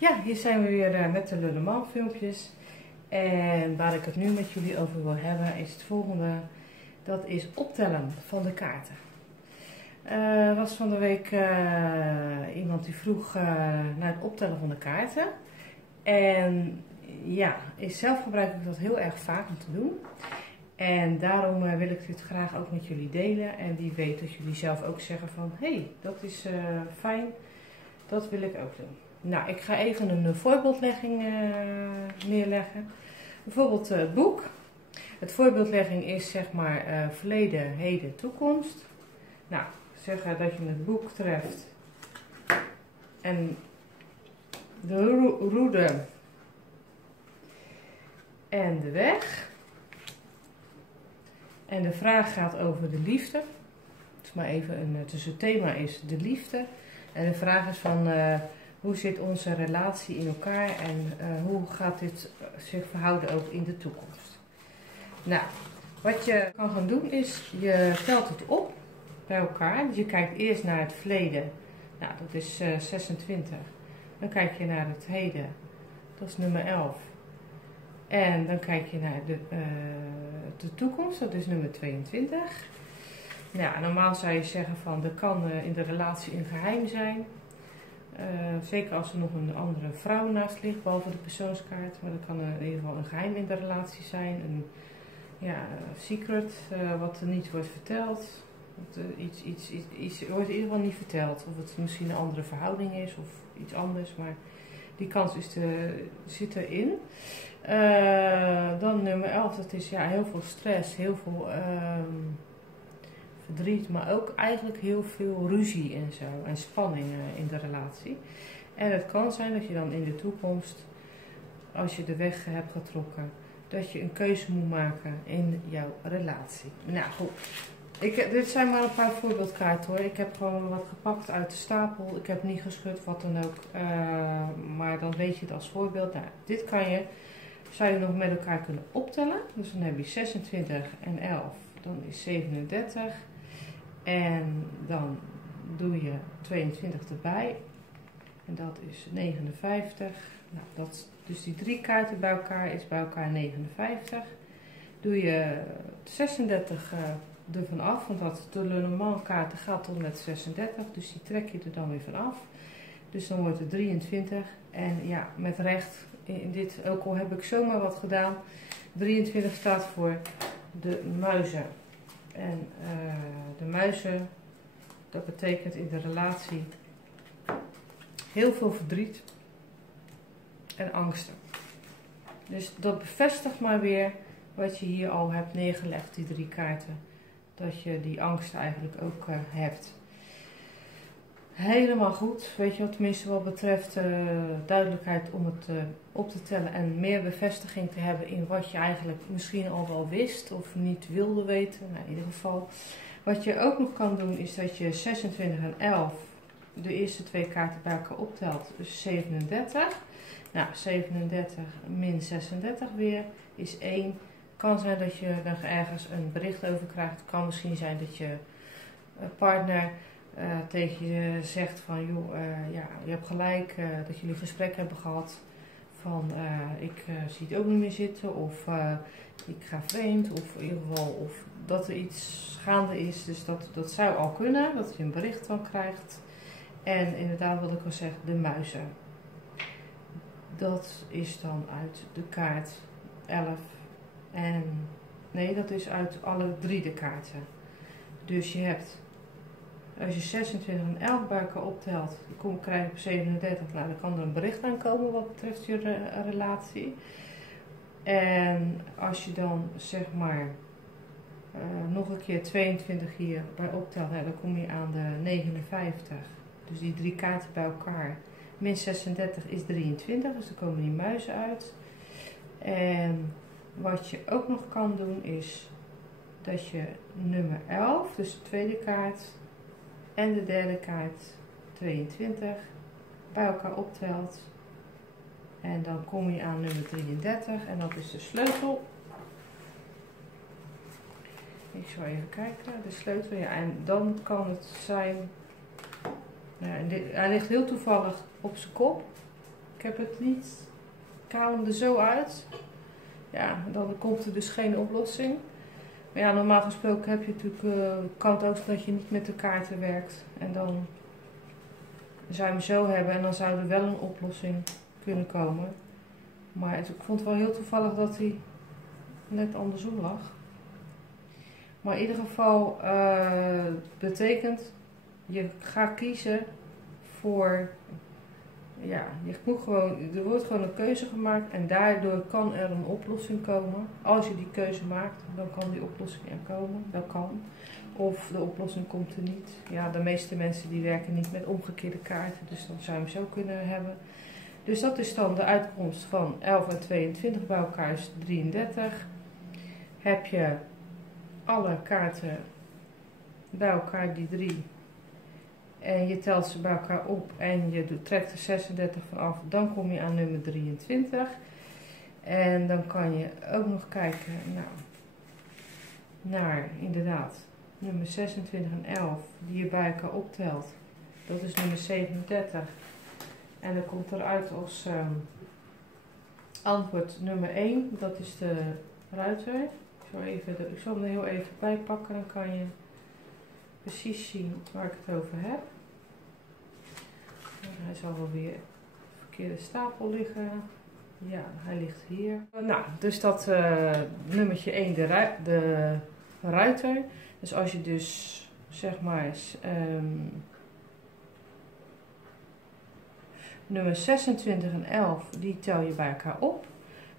Ja, hier zijn we weer met de Le Mans filmpjes. En waar ik het nu met jullie over wil hebben is het volgende. Dat is optellen van de kaarten. Er was van de week iemand die vroeg naar het optellen van de kaarten. En ja, zelf gebruik ik dat heel erg vaak om te doen. En daarom wil ik dit graag ook met jullie delen. En wie weet dat jullie zelf ook zeggen van, hé, dat is fijn, dat wil ik ook doen. Nou, ik ga even een voorbeeldlegging neerleggen. Bijvoorbeeld het boek. Het voorbeeldlegging is zeg maar verleden, heden, toekomst. Nou, zeggen dat je het boek treft. En de roede en de weg. En de vraag gaat over de liefde. Dus maar even dus het thema is de liefde. En de vraag is van hoe zit onze relatie in elkaar en hoe gaat dit zich verhouden ook in de toekomst. Nou, wat je kan gaan doen is, je telt het op bij elkaar. Dus je kijkt eerst naar het verleden. Nou, dat is 26. Dan kijk je naar het heden. Dat is nummer 11. En dan kijk je naar de toekomst, dat is nummer 22. Ja, normaal zou je zeggen van er kan in de relatie een geheim zijn. Zeker als er nog een andere vrouw naast ligt, behalve de persoonskaart. Maar er kan in ieder geval een geheim in de relatie zijn. Een secret, wat er niet wordt verteld. Iets wordt in ieder geval niet verteld. Of het misschien een andere verhouding is of iets anders. Maar die kans zit erin. Dan nummer 11, dat is heel veel stress, heel veel verdriet, maar ook eigenlijk heel veel ruzie en zo. En spanning in de relatie. En het kan zijn dat je dan in de toekomst, als je de weg hebt getrokken, dat je een keuze moet maken in jouw relatie. Nou goed, dit zijn maar een paar voorbeeldkaarten hoor. Ik heb gewoon wat gepakt uit de stapel. Ik heb niet geschud, wat dan ook. Maar dan weet je het als voorbeeld. Nou, dit zou je nog met elkaar kunnen optellen. Dus dan heb je 26 en 11. Dan is 37. En dan doe je 22 erbij. En dat is 59. Nou, dus die drie kaarten bij elkaar is bij elkaar 59. Doe je 36 ervan af. Want de Le Mans kaarten gaat tot met 36. Dus die trek je er dan weer van af. Dus dan wordt het 23. En ja, met recht. In dit, ook al heb ik zomaar wat gedaan. 23 staat voor de muizen. En de muizen, dat betekent in de relatie heel veel verdriet en angsten. Dus dat bevestigt maar weer wat je hier al hebt neergelegd, die drie kaarten. Dat je die angsten eigenlijk ook hebt. Helemaal goed, weet je wat, tenminste wat betreft duidelijkheid om het op te tellen en meer bevestiging te hebben in wat je eigenlijk misschien al wel wist of niet wilde weten. Nou, in ieder geval, wat je ook nog kan doen is dat je 26 en 11, de eerste twee kaarten bij elkaar optelt, dus 37. Nou, 37 min 36 weer is 1. Kan zijn dat je er ergens een bericht over krijgt. Het kan misschien zijn dat je partner tegen je zegt van joh, je hebt gelijk, dat jullie gesprek hebben gehad van ik zie het ook niet meer zitten of ik ga vreemd of in ieder geval of dat er iets gaande is. Dus dat zou al kunnen, dat je een bericht van krijgt. En inderdaad wat ik al zeg, de muizen. Dat is dan uit de kaart 11 en nee, dat is uit alle drie de kaarten. Dus je hebt, als je 26 en 11 bij elkaar optelt, dan krijg je op 37, nou dan kan er een bericht aankomen wat betreft je relatie. En als je dan zeg maar nog een keer 22 hier bij optelt, dan kom je aan de 59. Dus die drie kaarten bij elkaar. Min 36 is 23, dus dan komen die muizen uit. En wat je ook nog kan doen is dat je nummer 11, dus de tweede kaart, en de derde kaart 22 bij elkaar optelt. En dan kom je aan nummer 33 en dat is de sleutel. Ik zal even kijken, de sleutel, ja, en dan kan het zijn, hij ligt heel toevallig op zijn kop. Ik heb het niet. Ik haal hem er zo uit. Ja, dan komt er dus geen oplossing. Maar ja, normaal gesproken heb je natuurlijk, kan het ook dat je niet met de kaarten werkt. En dan zou je hem zo hebben en dan zou er wel een oplossing kunnen komen. Maar ik vond het wel heel toevallig dat hij net andersom lag. Maar in ieder geval betekent, je gaat kiezen voor, ja, je moet gewoon, er wordt gewoon een keuze gemaakt en daardoor kan er een oplossing komen. Als je die keuze maakt, dan kan die oplossing er komen. Dat kan. Of de oplossing komt er niet. Ja, de meeste mensen die werken niet met omgekeerde kaarten, dus dan zou je hem zo kunnen hebben. Dus dat is dan de uitkomst van 11 en 22 bij elkaar is 33. Heb je alle kaarten bij elkaar, die 3, en je telt ze bij elkaar op en je trekt er 36 van af, dan kom je aan nummer 23. En dan kan je ook nog kijken naar inderdaad nummer 26 en 11, die je bij elkaar optelt. Dat is nummer 37. En dan komt eruit als antwoord nummer 1, dat is de ruiter. Ik zal hem er heel even bij pakken, dan kan je precies zien waar ik het over heb. En hij zal wel weer op de verkeerde stapel liggen. Ja, hij ligt hier. Nou, dus dat nummertje 1, de ruiter. Dus als je dus zeg maar nummer 26 en 11, die tel je bij elkaar op.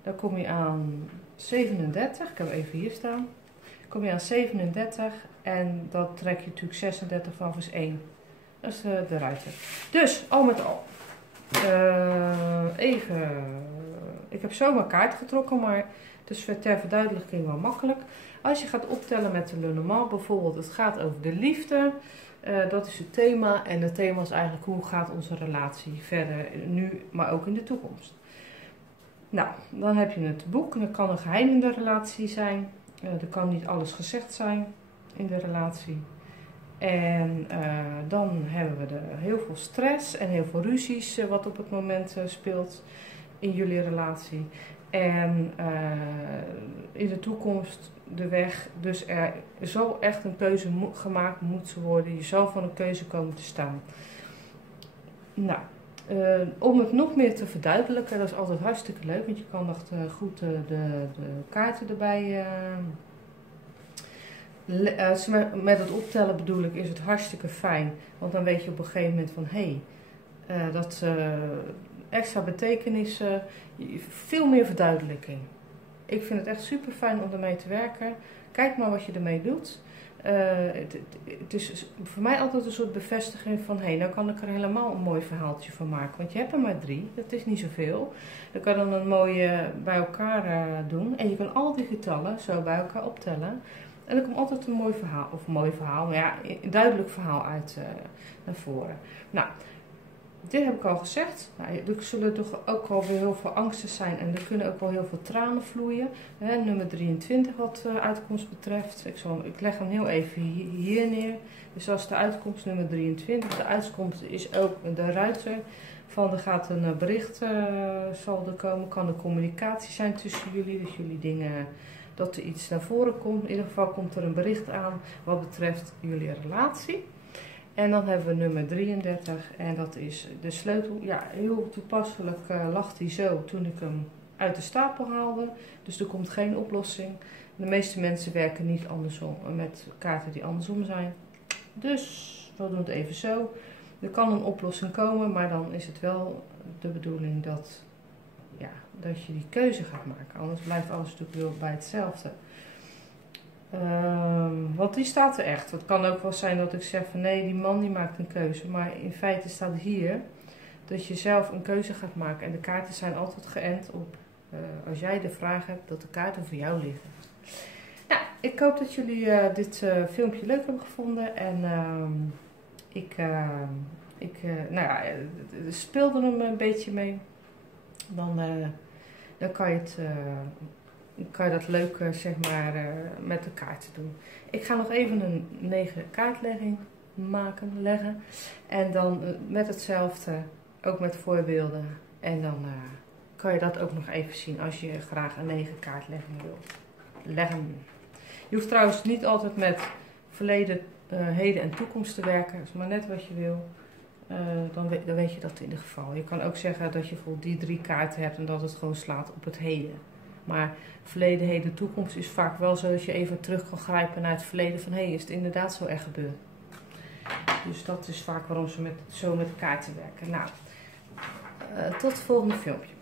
Dan kom je aan 37, ik heb even hier staan. Dan kom je aan 37 en dat trek je natuurlijk 36 van is 1. Dat is de ruiter. Dus al met al. Ik heb zomaar kaart getrokken, maar het is ter verduidelijking wel makkelijk. Als je gaat optellen met de Lenormand bijvoorbeeld, het gaat over de liefde. Dat is het thema en het thema is eigenlijk hoe gaat onze relatie verder nu, maar ook in de toekomst. Nou, dan heb je het boek. Er kan een geheim in de relatie zijn. Er kan niet alles gezegd zijn in de relatie. En dan hebben we heel veel stress en heel veel ruzies wat op het moment speelt in jullie relatie. En in de toekomst de weg, dus er zal echt een keuze gemaakt moeten worden. Je zal voor een keuze komen te staan. Nou, om het nog meer te verduidelijken, dat is altijd hartstikke leuk, want je kan nog goed de kaarten erbij. Met het optellen bedoel ik, is het hartstikke fijn, want dan weet je op een gegeven moment van dat extra betekenis, veel meer verduidelijking. Ik vind het echt super fijn om ermee te werken. Kijk maar wat je ermee doet. Het is voor mij altijd een soort bevestiging van nou kan ik er helemaal een mooi verhaaltje van maken. Want je hebt er maar 3, dat is niet zoveel. Dan kan je dan een mooie bij elkaar doen. En je kan al die getallen zo bij elkaar optellen. En er komt altijd een mooi verhaal, maar ja, een duidelijk verhaal uit naar voren. Nou, dit heb ik al gezegd. Nou, er zullen toch ook wel weer heel veel angsten zijn en er kunnen ook wel heel veel tranen vloeien. Nummer 23 wat de uitkomst betreft. Ik leg hem heel even hier neer. Dus dat is de uitkomst nummer 23. De uitkomst is ook de ruiter. Van er gaat een bericht zal er komen. Kan er communicatie zijn tussen jullie. Dus jullie dingen, dat er iets naar voren komt. In ieder geval komt er een bericht aan wat betreft jullie relatie. En dan hebben we nummer 33 en dat is de sleutel. Ja, heel toepasselijk lag die zo toen ik hem uit de stapel haalde. Dus er komt geen oplossing. De meeste mensen werken niet andersom met kaarten die andersom zijn. Dus we doen het even zo. Er kan een oplossing komen, maar dan is het wel de bedoeling dat je die keuze gaat maken. Anders blijft alles natuurlijk wel bij hetzelfde. Want die staat er echt. Het kan ook wel zijn dat ik zeg van nee, die man die maakt een keuze. Maar in feite staat hier dat je zelf een keuze gaat maken. En de kaarten zijn altijd geënt op, als jij de vraag hebt, dat de kaarten voor jou liggen. Nou, ik hoop dat jullie dit filmpje leuk hebben gevonden. En speel er een beetje mee. Dan kan je dat leuk met de kaarten doen. Ik ga nog even een 9 kaartlegging leggen. En dan met hetzelfde, ook met voorbeelden, En dan kan je dat ook nog even zien als je graag een 9 kaartlegging wil leggen. Je hoeft trouwens niet altijd met verleden, heden en toekomst te werken. Dat is maar net wat je wil. Dan weet je dat in ieder geval. Je kan ook zeggen dat je bijvoorbeeld die 3 kaarten hebt en dat het gewoon slaat op het heden. Maar verleden, heden, toekomst is vaak wel zo dat je even terug kan grijpen naar het verleden van is het inderdaad zo erg gebeurd. Dus dat is vaak waarom ze zo met kaarten werken. Nou, tot het volgende filmpje.